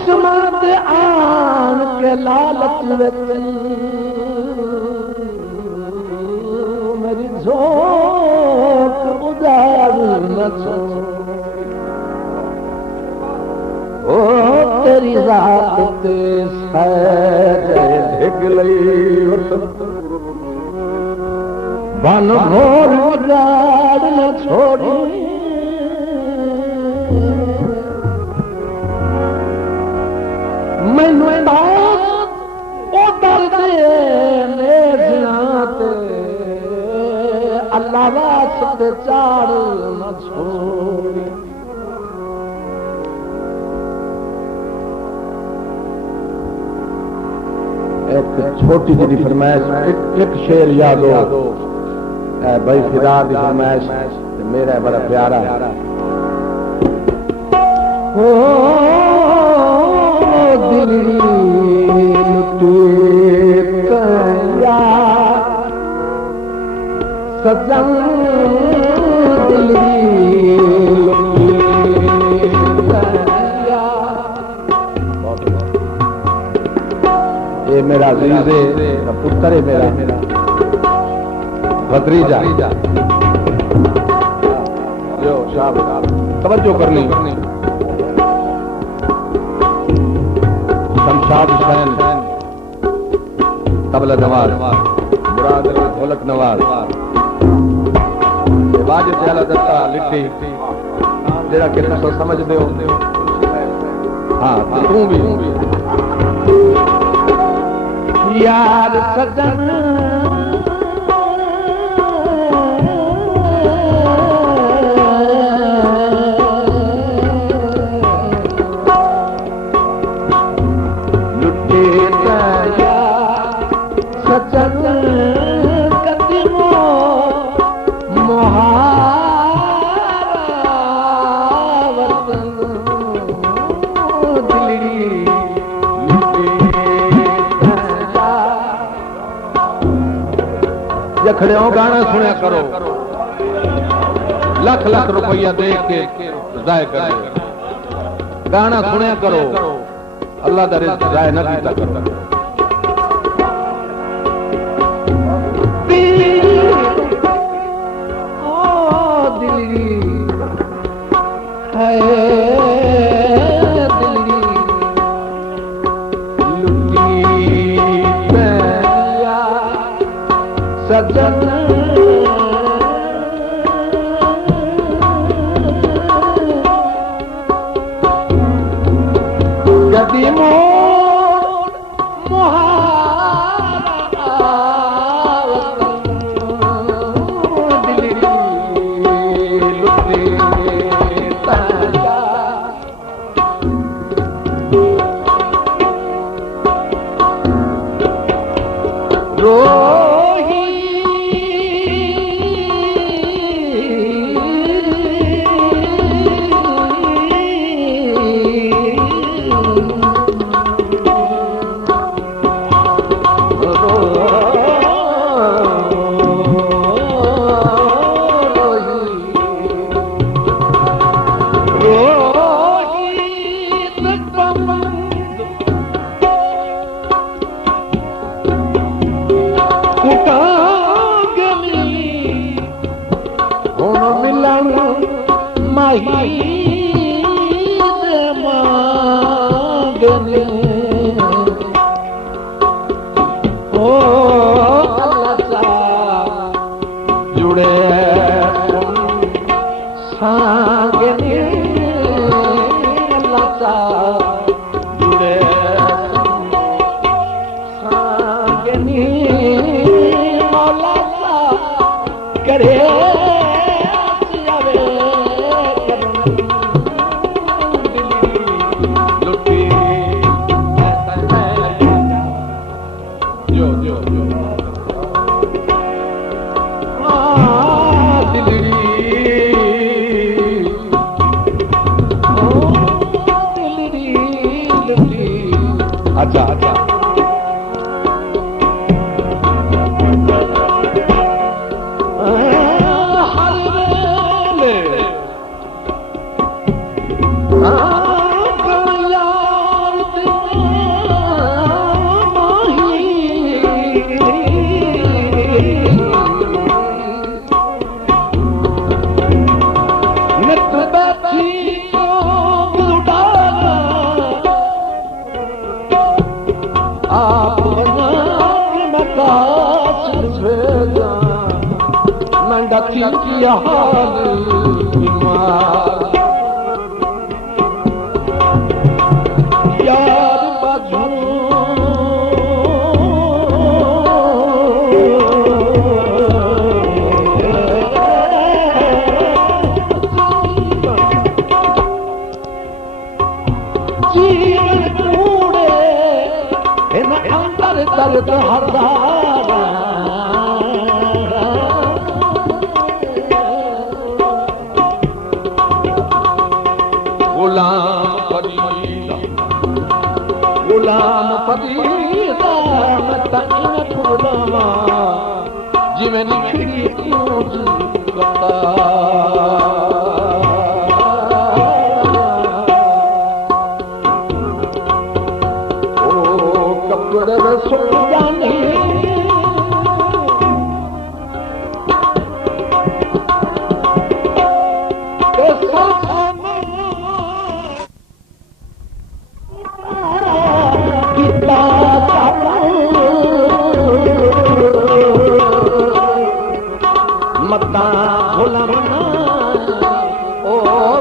दुश्मन ते आन के लालच विच मेरी झोंक उजाड़ न छोड़। ओ तेरी रात ते सैज लई बन भोर उजाड़ न छोड़ी। मैनू अल्लाह वास्ते चाड़ न छोड़ी। एक छोटी जी फरमाइश, एक शेर याद हो भाई फिदा की फरमाइश, मेरा बड़ा प्यारा है। दिल्ली सजन दिल्ली ये मेरा अजीज है, पुत्र है मेरा भद्रीजा। जो शाबाश, तवज्जो करनी। शमशाद हुसैन तबला नवाज, मुराद अली ढोलक नवाज, वाजिद जला दत्ता लिट्टी, जेड़ा कि तुम समझदे हो। हाँ तू भी यार सजन खड़े हो गाना सुना करो, लख लख रुपया दे के जाय कर गाना सुना करो, अल्लाह दा रिज़्क़ जाय न कीता करो। बैठी तो उड़ाना आप मैं काश भेजा मैं डथी की हाल बीमार यार बाजू जीवन कूड़े इन अंदर दर्द हजार गुलाम फरीदा मैं तइन गुलामा जिवें निखड़ी कूंज कता ओ कपड़े रसूल जानी मता भुलना ओ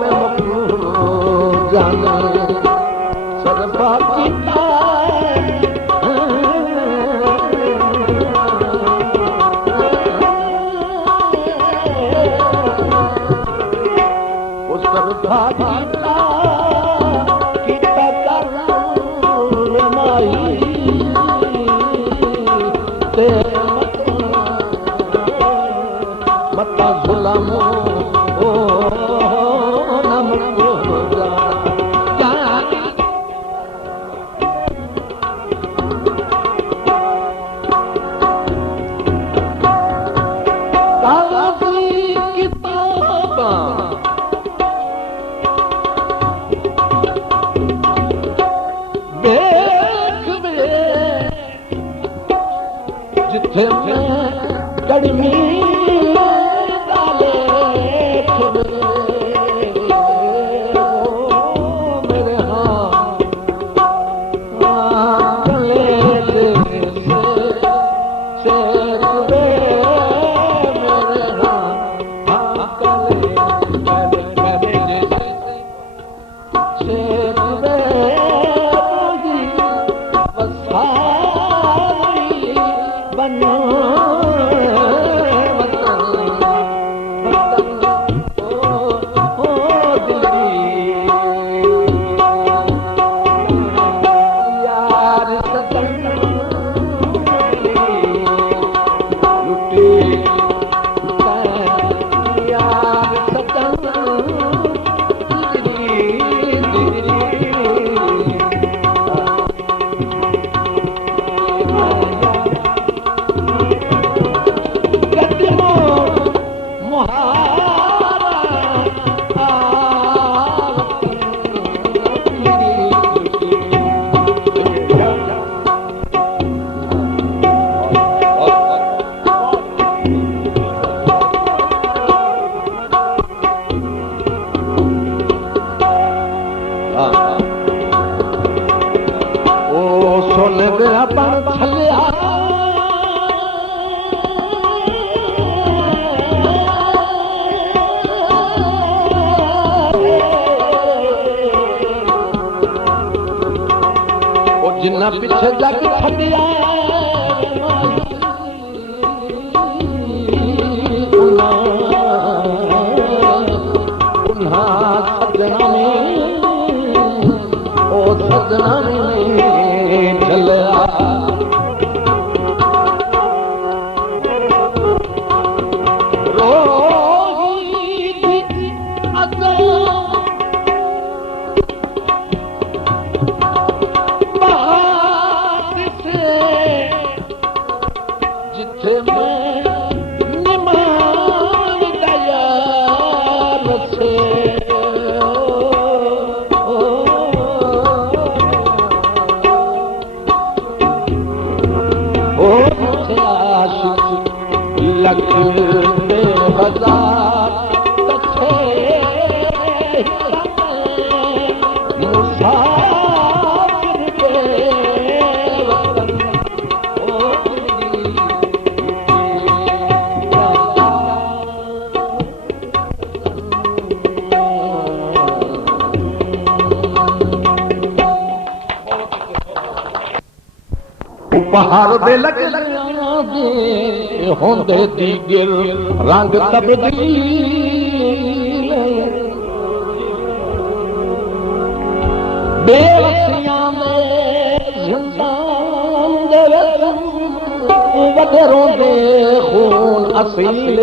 मैं मकबूल जाने सरबा कीता ओ सरबा कीता कीता कर माई ते मता गुलामो ओ नम को कागजी किताबा देख वे जिथे मैं कड़मी जिन्ना पिछे जग छड़िया सजना में ओ सजना में चलिया पहाड़ दे लगे होंदे दीगर रंग तब्दील बेवसियां दे जिंदान दे वडेरों दे खून असील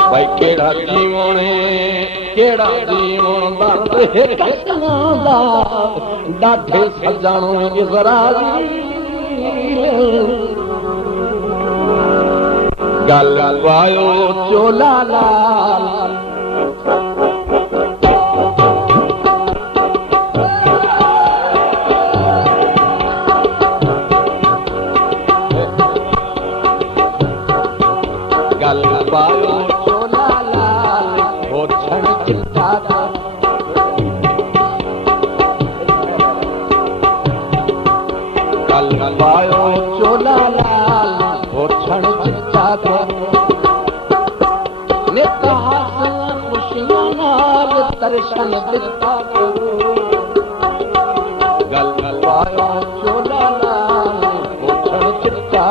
भाई केड़ा जीवन केड़ा जीवन दर्द है कसना दा डाढे सजण इज़राइल गल पायो चोला लाल गल पायो चोला लाल हो छण चिट्टा गल पायो चोला लाल हो छण चिट्टा नित हासन खुशियां नाल दर्शन दिता गल पायो चोला लाल हो छण चिट्टा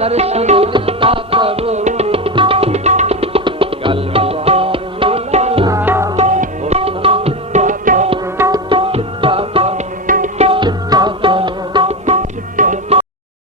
दर्शन